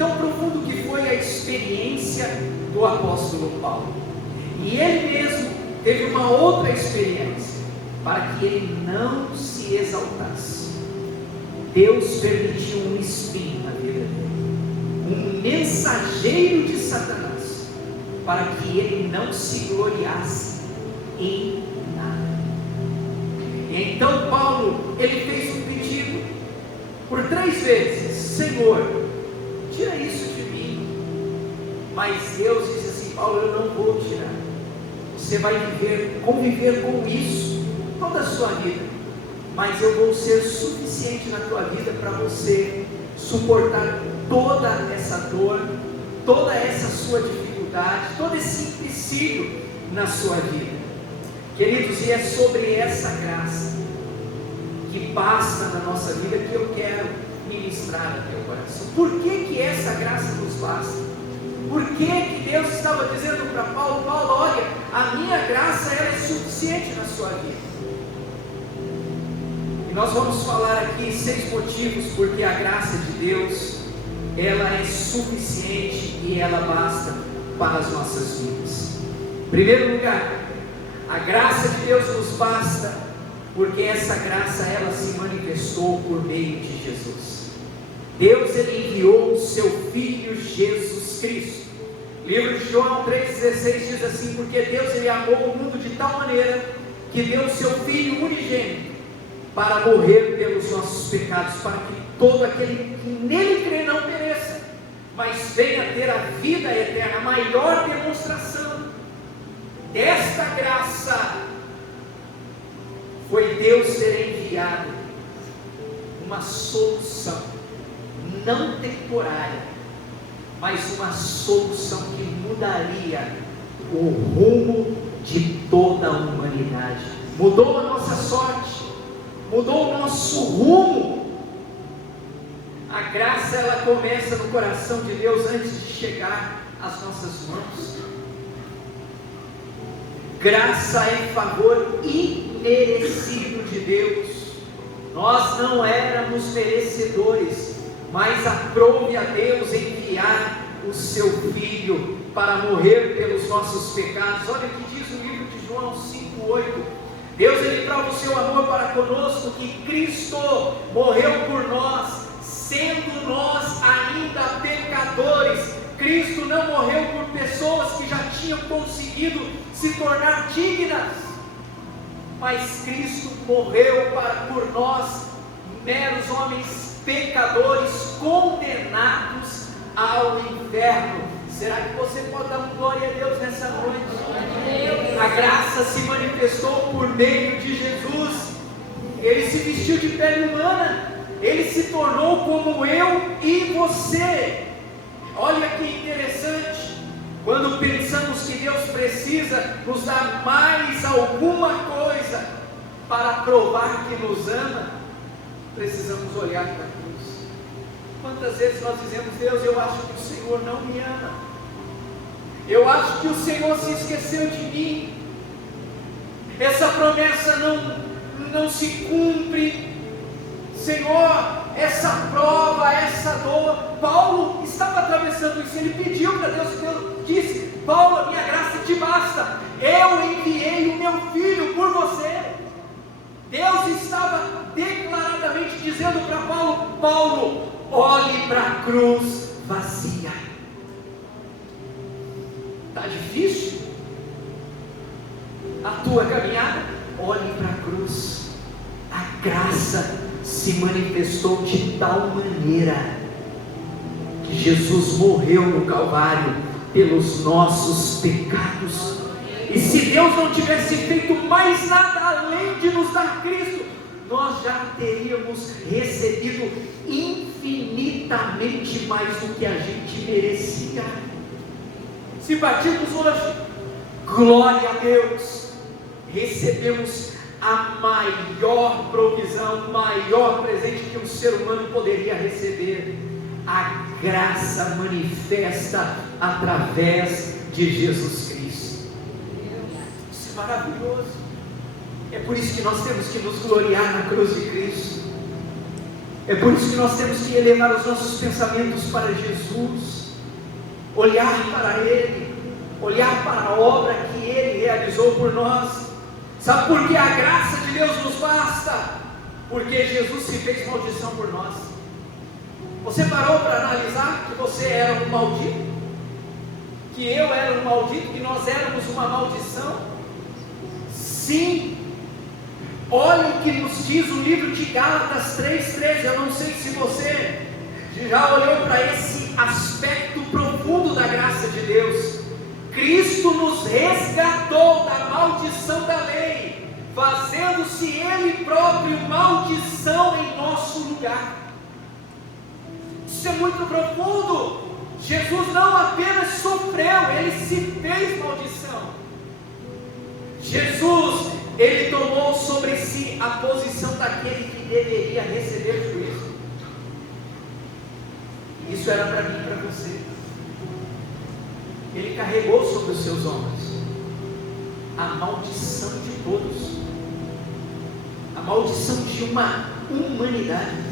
tão profundo que foi a experiência do apóstolo Paulo. E ele mesmo teve uma outra experiência, para que ele não se exaltasse. Deus permitiu um espinho na vida dele, um mensageiro de Satanás, para que ele não se gloriasse em nada. E então Paulo, ele fez um pedido por 3 vezes: Senhor, tira isso de mim. Mas Deus disse assim: Paulo, eu não vou tirar. Você vai conviver com isso toda a sua vida, mas eu vou ser suficiente na tua vida para você suportar toda essa dor, toda essa sua dificuldade, todo esse empecilho na sua vida. Queridos, e é sobre essa graça que basta na nossa vida que eu quero ministrar no teu coração. Por que essa graça nos basta? Por que Deus estava dizendo para Paulo: Paulo, olha, a minha graça ela é suficiente na sua vida? E nós vamos falar aqui 6 motivos porque a graça de Deus ela é suficiente e ela basta para as nossas vidas. Em primeiro lugar, a graça de Deus nos basta porque essa graça ela se manifestou por meio de Jesus. Deus ele enviou o seu Filho Jesus Cristo. O livro de João 3,16 diz assim: porque Deus ele amou o mundo de tal maneira que deu o seu Filho unigênito para morrer pelos nossos pecados, para que todo aquele que nele crê não pereça, mas venha ter a vida eterna. A maior demonstração desta graça foi Deus ter enviado uma solução, não temporária, mas uma solução que mudaria o rumo de toda a humanidade. Mudou a nossa sorte, mudou o nosso rumo. A graça ela começa no coração de Deus antes de chegar às nossas mãos. Graça é favor imerecido de Deus. Nós não éramos merecedores, mas aprove a Deus enviar o seu Filho para morrer pelos nossos pecados. Olha o que diz o livro de João 5,8. Deus ele prova o seu amor para conosco, que Cristo morreu por nós, sendo nós ainda pecadores. Cristo não morreu por pessoas que já tinham conseguido se tornar dignas, mas Cristo morreu por nós, meros homens pecadores, condenados ao inferno. Será que você pode dar uma glória a Deus nessa noite? A graça se manifestou por meio de Jesus. Ele se vestiu de pele humana, ele se tornou como eu e você. Olha que interessante, quando pensamos que Deus precisa nos dar mais alguma coisa para provar que nos ama, precisamos olhar para a cruz. Quantas vezes nós dizemos: Deus, eu acho que o Senhor não me ama, eu acho que o Senhor se esqueceu de mim, essa promessa não se cumpre, Senhor, essa prova, essa dor. Paulo estava atravessando isso, ele pediu para Deus, e Deus disse: Paulo, a minha graça te basta, eu enviei o meu Filho por você. Deus estava declaradamente dizendo para Paulo: Paulo, olhe para a cruz vazia. Está difícil a tua caminhada? Olhe para a cruz. A graça se manifestou de tal maneira que Jesus morreu no Calvário pelos nossos pecados. E se Deus não tivesse feito mais nada além de nos dar Cristo, nós já teríamos recebido infinitamente mais do que a gente merecia. Se partirmos hoje, glória a Deus, recebemos a maior provisão, o maior presente que um ser humano poderia receber: a graça manifesta através de Jesus Cristo. Isso é maravilhoso. É por isso que nós temos que nos gloriar na cruz de Cristo. É por isso que nós temos que elevar os nossos pensamentos para Jesus, olhar para Ele, olhar para a obra que Ele realizou por nós. Sabe por que a graça de Deus nos basta? Porque Jesus se fez maldição por nós. Você parou para analisar que você era um maldito? Que eu era um maldito? Que nós éramos uma maldição? Sim. Olha o que nos diz o livro de Gálatas 3,13. Eu não sei se você já olhou para esse aspecto profundo da graça de Deus. Cristo nos resgatou da maldição da lei, fazendo-se Ele próprio maldição em nosso lugar. Isso é muito profundo. Jesus não apenas sofreu, Ele se fez maldição. Jesus, Ele tomou sobre si a posição daquele que deveria receber juízo. Isso era para mim e para você. Ele carregou sobre os seus ombros a maldição de todos, a maldição de uma humanidade.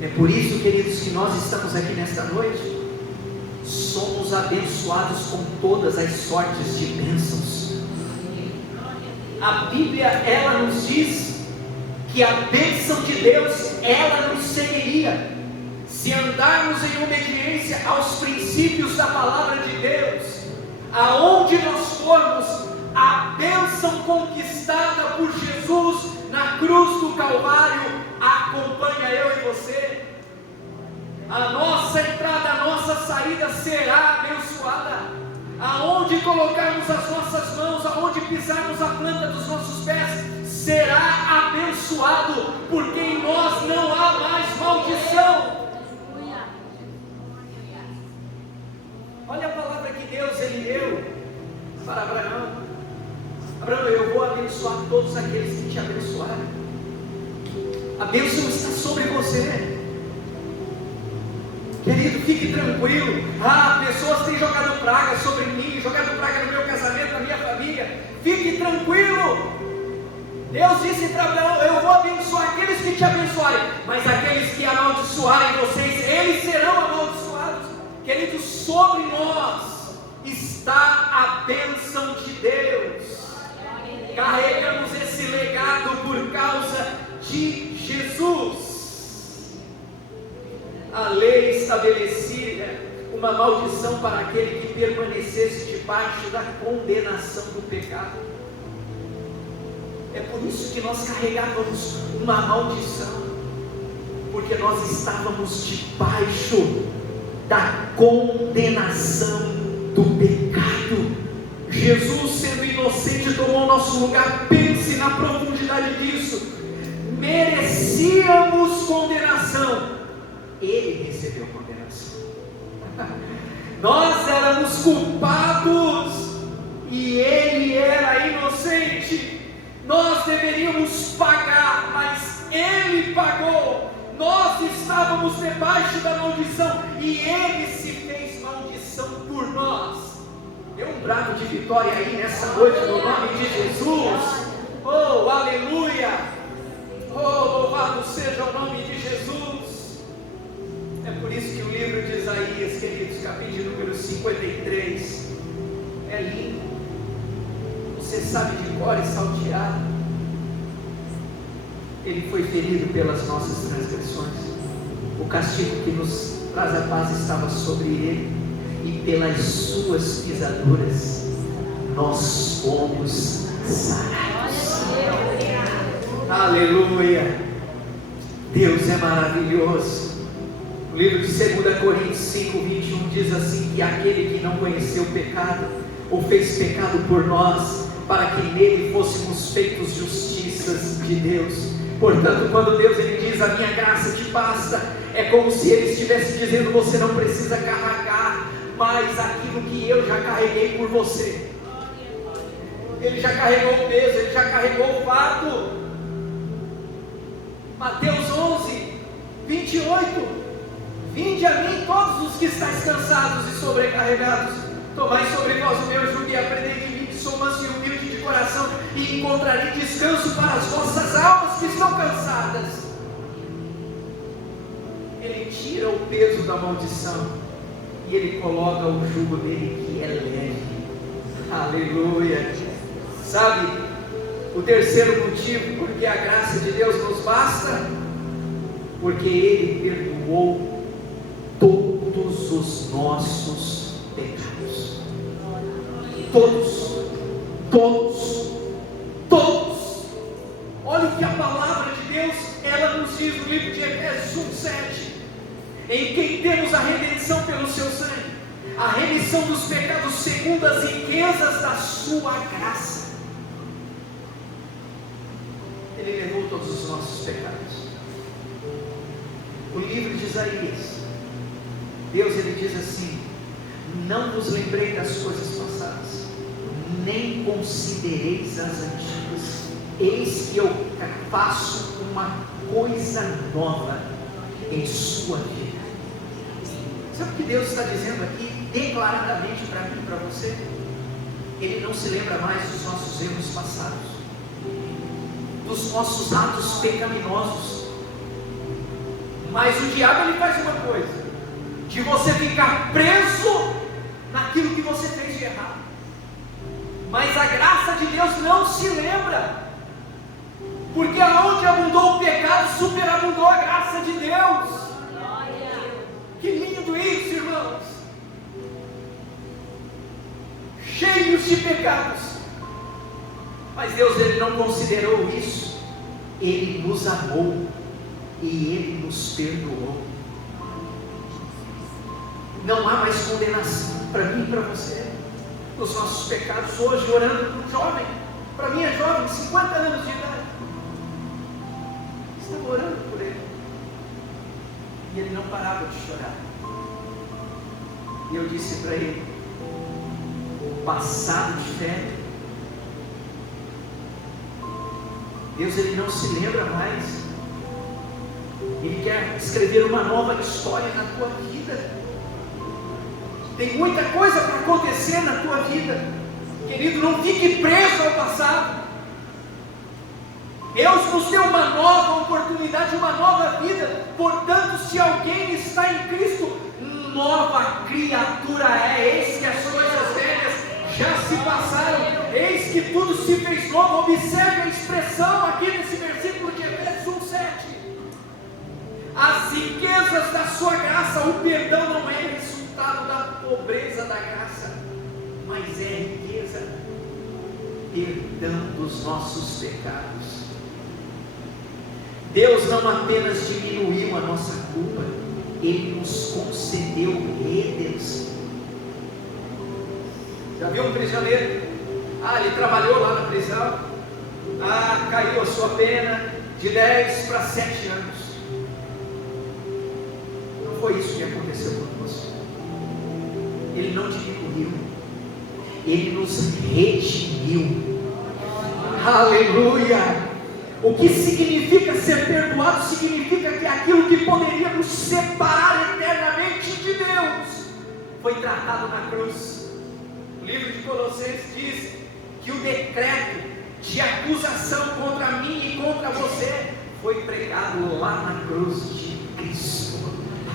É por isso, queridos, que nós estamos aqui nesta noite. Somos abençoados com todas as sortes de bênçãos. A Bíblia, ela nos diz que a bênção de Deus, ela nos seguiria se andarmos em obediência aos princípios da palavra de Deus. Aonde nós formos, a bênção conquistada por Jesus na cruz do Calvário acompanha eu e você. A nossa entrada, a nossa saída será abençoada. Aonde colocarmos as nossas mãos, aonde pisarmos a planta dos nossos pés, será abençoado, porque em nós não há mais maldição. Olha a palavra que Deus ele deu para Abraão. Abraão, eu vou abençoar todos aqueles que te abençoarem. A bênção está sobre você. Querido, fique tranquilo. Pessoas têm jogado praga sobre mim, jogado praga no meu casamento, na minha família. Fique tranquilo. Deus disse para Abraão: eu vou abençoar aqueles que te abençoarem, mas aqueles que amaldiçoarem vocês, eles serão amaldiçoados. Querido, sobre nós está a bênção de Deus. Carregamos esse legado por causa de Jesus. A lei estabelecia uma maldição para aquele que permanecesse debaixo da condenação do pecado. É por isso que nós carregávamos uma maldição, porque nós estávamos debaixo da condenação do pecado. Jesus, sendo inocente, tomou o nosso lugar. Pense na profundidade disso. Merecíamos condenação, Ele recebeu condenação. Nós éramos culpados e Ele era inocente. Nós deveríamos pagar, mas Ele pagou. Nós estávamos debaixo da maldição e Ele se fez maldição por nós. Dê um brado de vitória aí nessa noite, no nome de Jesus. Oh, aleluia! Oh, louvado seja o nome de Jesus. É por isso que o livro de Isaías, queridos, capítulo número 53, é lindo. Você sabe de cor e salteado. Ele foi ferido pelas nossas transgressões. O castigo que nos traz a paz estava sobre Ele, e pelas suas pisaduras nós fomos sarados. Aleluia! Deus é maravilhoso. O livro de 2 Coríntios 5:21 diz assim: que aquele que não conheceu o pecado o fez pecado por nós, para que nele fôssemos feitos justiças de Deus. Portanto, quando Deus ele diz: a minha graça te basta, é como se Ele estivesse dizendo: você não precisa carregar mais aquilo que eu já carreguei por você. Ele já carregou o peso, Ele já carregou o fardo. Mateus 11:28: vinde a mim todos os que estáis cansados e sobrecarregados, tomai sobre vós o meu jugo e aprendei de mim, que sou manso e humilde de coração, e encontrarei descanso para as vossas almas que estão cansadas. Ele tira o peso da maldição e Ele coloca o jugo dele que é leve. Aleluia. Sabe, o terceiro motivo porque a graça de Deus nos basta, porque Ele perdoou todos os nossos pecados. Todos. Olha o que a palavra de Deus, ela nos diz no livro de Efésios 1:7, em quem temos a redenção pelo seu sangue, a remissão dos pecados segundo as riquezas da sua graça. Ele levou todos os nossos pecados. O livro de Isaías, Deus ele diz assim: não vos lembrei das coisas passadas, nem considereis as antigas, eis que eu faço uma coisa nova em sua vida. Sabe o que Deus está dizendo aqui declaradamente para mim e para você? Ele não se lembra mais dos nossos erros passados, dos nossos atos pecaminosos. Mas o diabo ele faz uma coisa: de você ficar preso naquilo que você fez de errado. Mas a graça de Deus não se lembra, porque aonde abundou o pecado, superabundou a graça de Deus. Que lindo isso, irmãos! Cheios de pecados, mas Deus ele não considerou isso. Ele nos amou e Ele nos perdoou. Não há mais condenação para mim e para você dos nossos pecados. Hoje, orando por um jovem, para mim é jovem, 50 anos de idade, estava orando por ele e ele não parava de chorar. E eu disse para ele: o passado de fé, Deus ele não se lembra mais. Ele quer escrever uma nova história na tua vida. Tem muita coisa para acontecer na tua vida, querido. Não fique preso ao passado. Deus nos deu uma nova oportunidade, uma nova vida. Portanto, se alguém está em Cristo, nova criatura é. Eis que as coisas velhas já se passaram, eis que tudo se fez novo. Observe a expressão aqui nesse versículo de Efésios 1:7. As riquezas da sua graça. O perdão não é resultado da pobreza da graça, mas é riqueza, perdão dos nossos pecados. Deus não apenas diminuiu a nossa culpa, Ele nos concedeu redenção. Já viu um prisioneiro? Ele trabalhou lá na prisão, caiu a sua pena de 10 para 7 anos. Não foi isso que aconteceu conosco. Ele não diminuiu, Ele nos redimiu. Aleluia! O que significa ser perdoado? Significa que aquilo que poderia nos separar eternamente de Deus foi tratado na cruz. O livro de Colossenses diz que o decreto de acusação contra mim e contra você foi pregado lá na cruz de Cristo.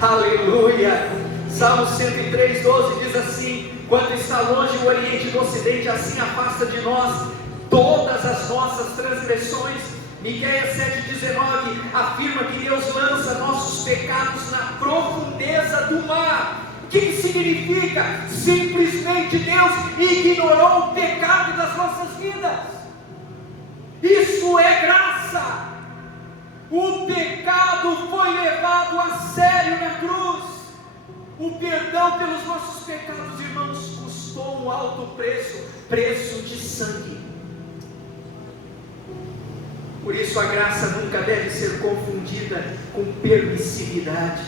Aleluia! Salmo 103:12 diz assim: quando está longe o oriente do ocidente, assim afasta de nós todas as nossas transgressões. Miqueias 7:19 afirma que Deus lança nossos pecados na profundeza do mar. O que significa? Simplesmente Deus ignorou o pecado das nossas vidas. Isso é graça. O pecado foi levado a sério na cruz. O perdão pelos nossos pecados, irmãos, custou um alto preço de sangue. Por isso a graça nunca deve ser confundida com permissividade.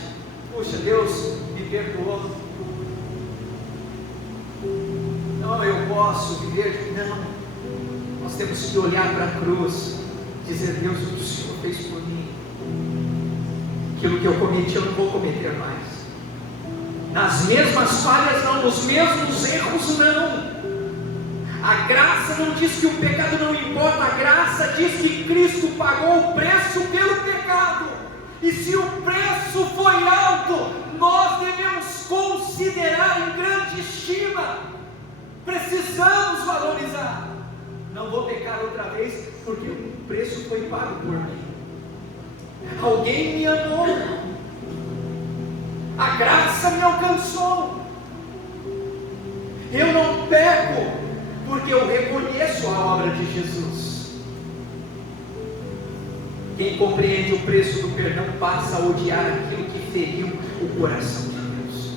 Puxa, Deus me perdoou, não, eu posso viver. Não, nós temos que olhar para a cruz, dizer: Deus, o que o Senhor fez por mim, aquilo que eu cometi eu não vou cometer mais. Nas mesmas falhas não, nos mesmos erros não. A graça não diz que o pecado não importa, a graça diz que Cristo pagou o preço pelo pecado. E se o preço foi alto, nós devemos considerar em grande estima. Precisamos valorizar. Não vou pecar outra vez, porque o preço foi pago por mim. Alguém me amou. A graça me alcançou. Eu não peco, porque eu reconheço a obra de Jesus. Quem compreende o preço do perdão passa a odiar aquilo que feriu o coração de Deus.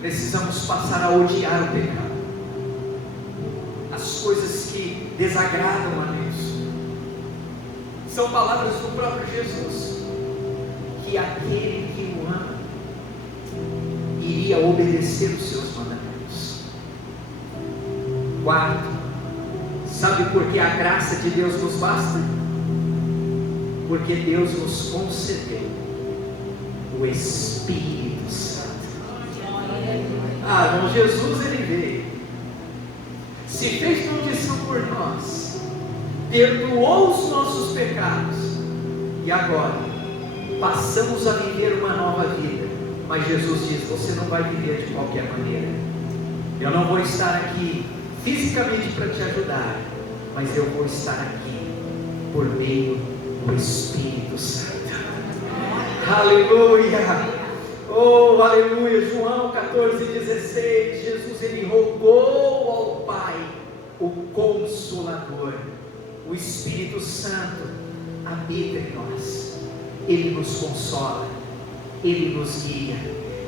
Precisamos passar a odiar o pecado, as coisas que desagradam a Deus. São palavras do próprio Jesus, que aquele que o ama iria obedecer os seus mandamentos. Quarto, sabe por que a graça de Deus nos basta? Porque Deus nos concedeu o Espírito Santo. Não, Jesus ele veio, se fez condição por nós, perdoou os nossos pecados, e agora passamos a viver uma nova vida. Mas Jesus diz: você não vai viver de qualquer maneira. Eu não vou estar aqui fisicamente para te ajudar, mas eu vou estar aqui por meio do Espírito Santo. Aleluia! Oh, aleluia! João 14,16, Jesus ele rogou ao Pai o Consolador, o Espírito Santo habita em nós. Ele nos consola, Ele nos guia,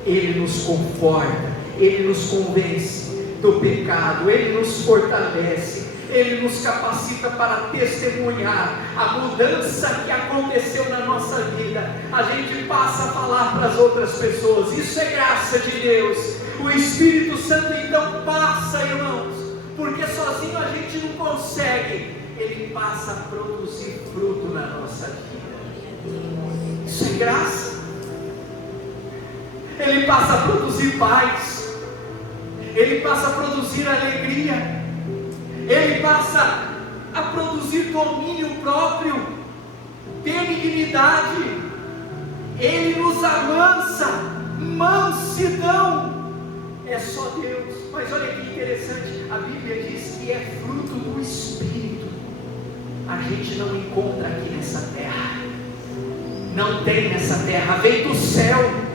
Ele nos conforta, Ele nos convence do pecado, Ele nos fortalece, Ele nos capacita para testemunhar a mudança que aconteceu na nossa vida. A gente passa a falar para as outras pessoas. Isso é graça de Deus. O Espírito Santo então passa, irmãos, porque sozinho a gente não consegue. Ele passa a produzir fruto na nossa vida. Isso é graça. Ele passa a produzir paz, Ele passa a produzir alegria, Ele passa a produzir domínio próprio, benignidade, Ele nos amansa, mansidão. É só Deus. Mas olha que interessante, a Bíblia diz que é fruto do Espírito. A gente não encontra aqui nessa terra, não tem nessa terra, vem do céu.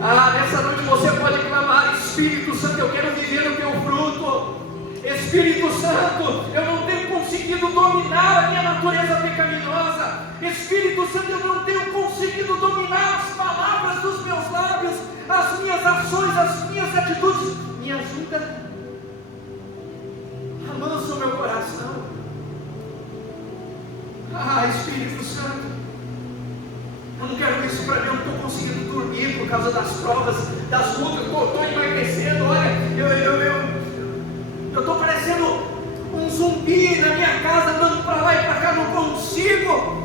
Nessa noite você pode clamar: Espírito Santo, eu quero viver o teu fruto. Espírito Santo, eu não tenho conseguido dominar a minha natureza pecaminosa. Espírito Santo, eu não tenho conseguido dominar as palavras dos meus lábios, as minhas ações, as minhas atitudes. Me ajuda, amansa o meu coração. Espírito Santo, eu não quero isso para mim. Eu não estou conseguindo dormir por causa das provas, das lutas. Estou emagrecendo. Olha, eu estou parecendo um zumbi na minha casa, andando para lá e para cá, não consigo.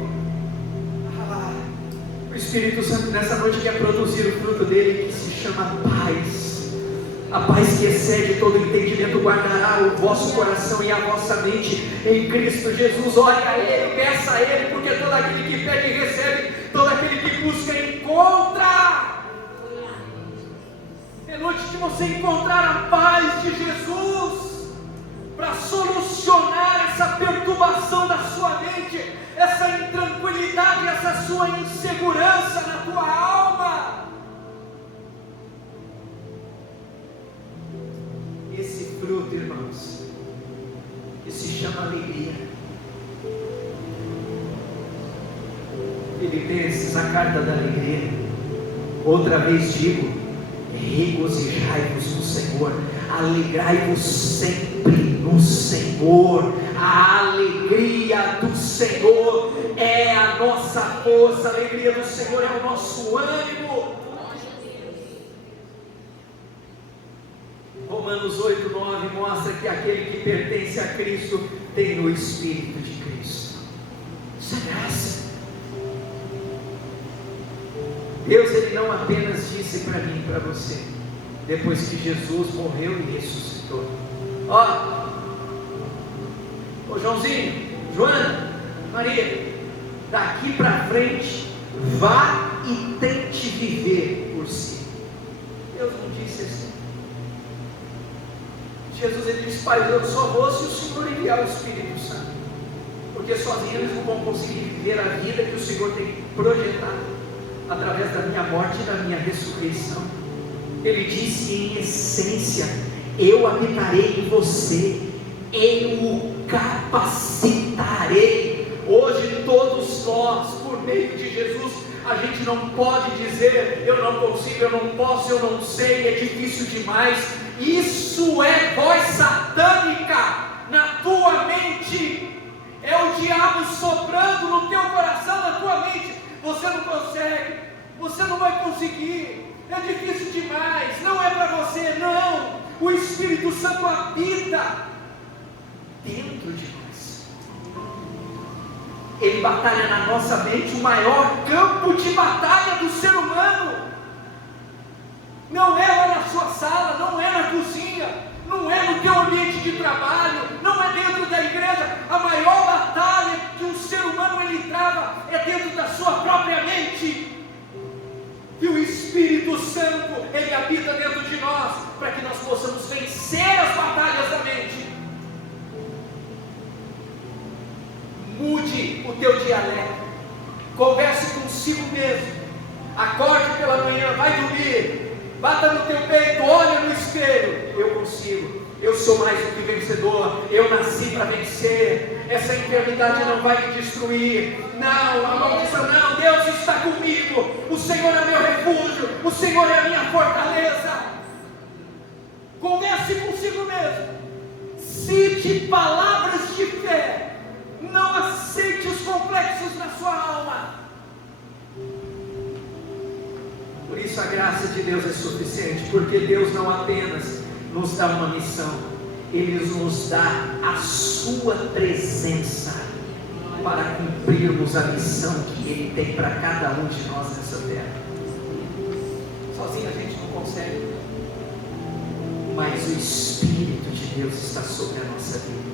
O Espírito Santo nessa noite quer produzir o fruto dele, que se chama paz. A paz que excede todo entendimento guardará o vosso coração e a vossa mente em Cristo Jesus. Olhe a Ele, peça a Ele, porque todo aquele que pede recebe, todo aquele que busca encontra. É noite de você encontrar a paz de Jesus para solucionar essa perturbação da sua mente, essa intranquilidade, essa sua insegurança na tua alma. Esse fruto, irmãos, que se chama alegria. Filipenses, a carta da alegria. Outra vez digo: regozijai-vos no Senhor, alegrai-vos sempre no Senhor. A alegria do Senhor é a nossa força, a alegria do Senhor é o nosso ânimo. Romanos 8:9 mostra que aquele que pertence a Cristo tem o Espírito de Cristo. Isso é graça. Deus, Ele não apenas disse para mim e para você, depois que Jesus morreu e ressuscitou: Ô Joãozinho, Joana, Maria, daqui para frente, vá e tente viver por si. Deus não disse assim. Jesus, ele disse: Pai, eu só vou se o Senhor enviar o Espírito Santo, porque sozinhos eles não vão conseguir viver a vida que o Senhor tem projetado através da minha morte e da minha ressurreição. Ele disse: em essência, eu habitarei em você, eu o capacitarei. Hoje todos nós, por meio de Jesus, a gente não pode dizer: eu não consigo, eu não posso, eu não sei, é difícil demais. Isso é voz satânica na tua mente, é o diabo soprando no teu coração, na tua mente: você não consegue, você não vai conseguir, é difícil demais, não é para você. Não, o Espírito Santo habita dentro de nós, ele batalha na nossa mente. O maior campo de batalha do ser humano não é lá na sua sala, não é na cozinha, não é no teu ambiente de trabalho, não é dentro da igreja. A maior batalha que um ser humano ele trava é dentro da sua própria mente. E o Espírito Santo, ele habita dentro de nós, para que nós possamos vencer as batalhas da mente. Mude o teu dialeto, converse consigo mesmo, acorde pela manhã, vai dormir, bata no teu peito, olha no espelho: eu consigo, eu sou mais do que vencedor, eu nasci para vencer, essa enfermidade não vai me destruir, não, a maldição não, Deus está comigo, o Senhor é meu refúgio, o Senhor é a minha fortaleza. Converse consigo mesmo, cite palavras de fé, não aceite os complexos na sua alma. Por isso a graça de Deus é suficiente, porque Deus não apenas nos dá uma missão, Ele nos dá a sua presença para cumprirmos a missão que Ele tem para cada um de nós nessa terra. Sozinho a gente não consegue, mas o Espírito de Deus está sobre a nossa vida.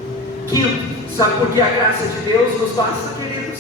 Quinto, sabe por que a graça de Deus nos basta, queridos?